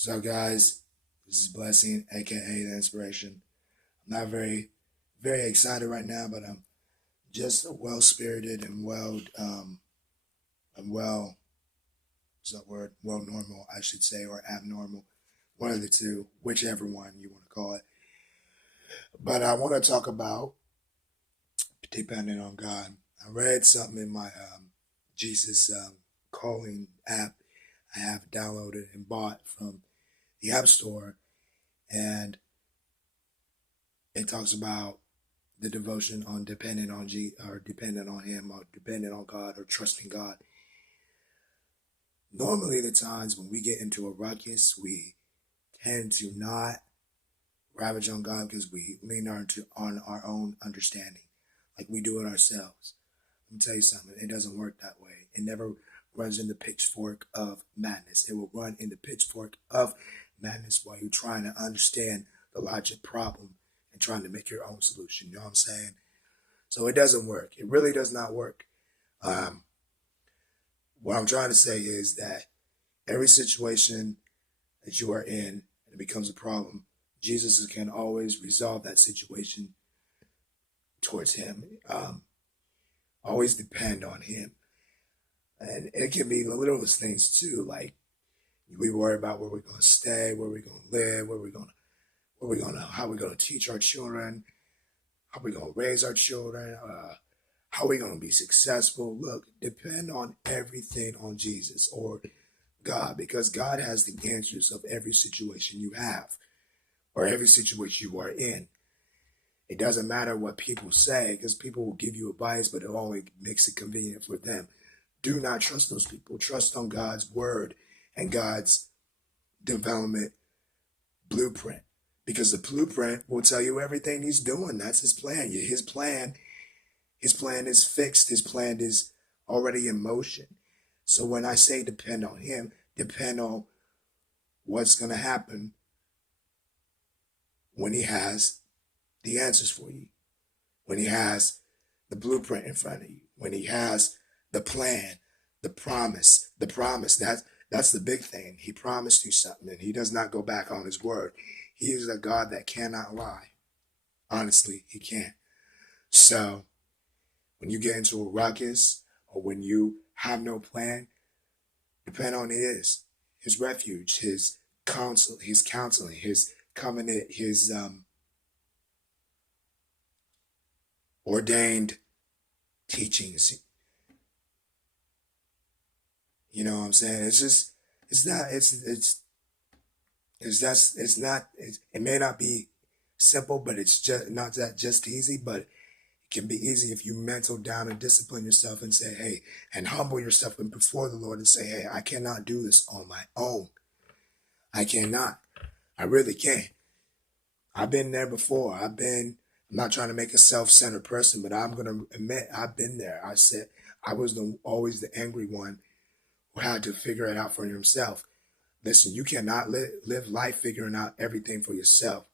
So, guys, this is Blessing, aka The Inspiration. I'm not very excited right now, but I'm just well spirited and I'm well, what's that word? Well normal, I should say, or abnormal. One of the two, whichever one you want to call it. But I want to talk about depending on God. I read something in my Jesus calling app I have downloaded and bought from the App Store, and it talks about the devotion on depending on or dependent on Him, or dependent on God, or trusting God. Normally, the times when we get into a ruckus, we tend to not ravage on God because we lean on our own understanding, like we do it ourselves. Let me tell you something, it doesn't work that way. It never runs in the pitchfork of madness. It will run in the pitchfork of madness while you're trying to understand the logic problem and trying to make your own solution. You know what I'm saying? So it doesn't work. It really does not work. What I'm trying to say is that every situation that you are in and it becomes a problem, Jesus can always resolve that situation towards Him. Always depend on Him. And it can be the littlest things too, like we worry about where we're going to stay, where we're going to live, how we're going to teach our children, how we're going to raise our children, how we're going to be successful. Look, depend on everything on Jesus or God, because God has the answers of every situation you have or every situation you are in. It doesn't matter what people say, because people will give you advice, but it only makes it convenient for them. Do not trust those people. Trust on God's word and God's development blueprint, because the blueprint will tell you everything He's doing. That's His plan. His plan is fixed. His plan is already in motion. So when I say depend on Him, depend on what's going to happen when He has the answers for you, when He has the blueprint in front of you, when He has the plan, the promise. That's the big thing. He promised you something, and He does not go back on His word. He is a God that cannot lie. Honestly, He can't. So when you get into a ruckus or when you have no plan, depend on His refuge, His counseling, His covenant, His ordained teachings. You know what I'm saying? It may not be simple, but it's just not that just easy, but it can be easy if you mental down and discipline yourself and say, hey, and humble yourself before the Lord and say, hey, I cannot do this on my own. I cannot. I really can't. I've been there before. I'm not trying to make a self-centered person, but I'm going to admit I've been there. I said I was always the angry one who had to figure it out for himself. Listen, you cannot live life figuring out everything for yourself.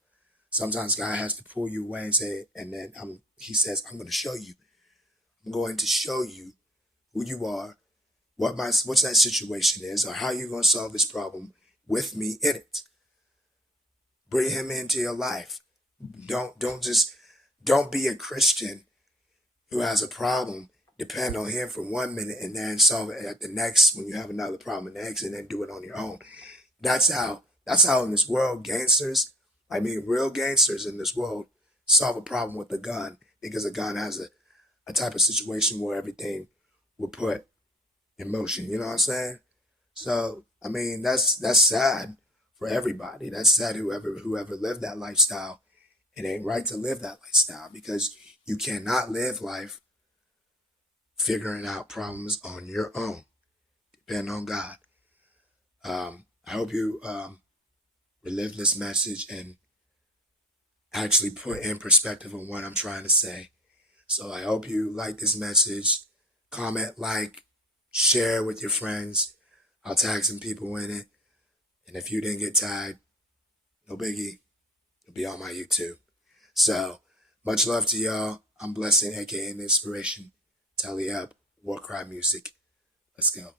Sometimes God has to pull you away and say, and then He says, I'm going to show you. I'm going to show you who you are, what's that situation is, or how you're going to solve this problem with me in it. Bring Him into your life. Don't be a Christian who has a problem. Depend on Him for 1 minute and then solve it at the next when you have another problem next, and then do it on your own. That's how in this world real gangsters in this world solve a problem with a gun, because a gun has a type of situation where everything will put in motion. You know what I'm saying? So, that's sad for everybody. That's sad whoever lived that lifestyle. It ain't right to live that lifestyle, because you cannot live life figuring out problems on your own. Depend on God. I hope you relive this message and actually put in perspective on what I'm trying to say. So I hope you like this message. Comment, like, share with your friends. I'll tag some people in it. And if you didn't get tagged, no biggie. It'll be on my YouTube. So much love to y'all. I'm Blessing, aka The Inspiration. Tally up. War Cry Music. Let's go.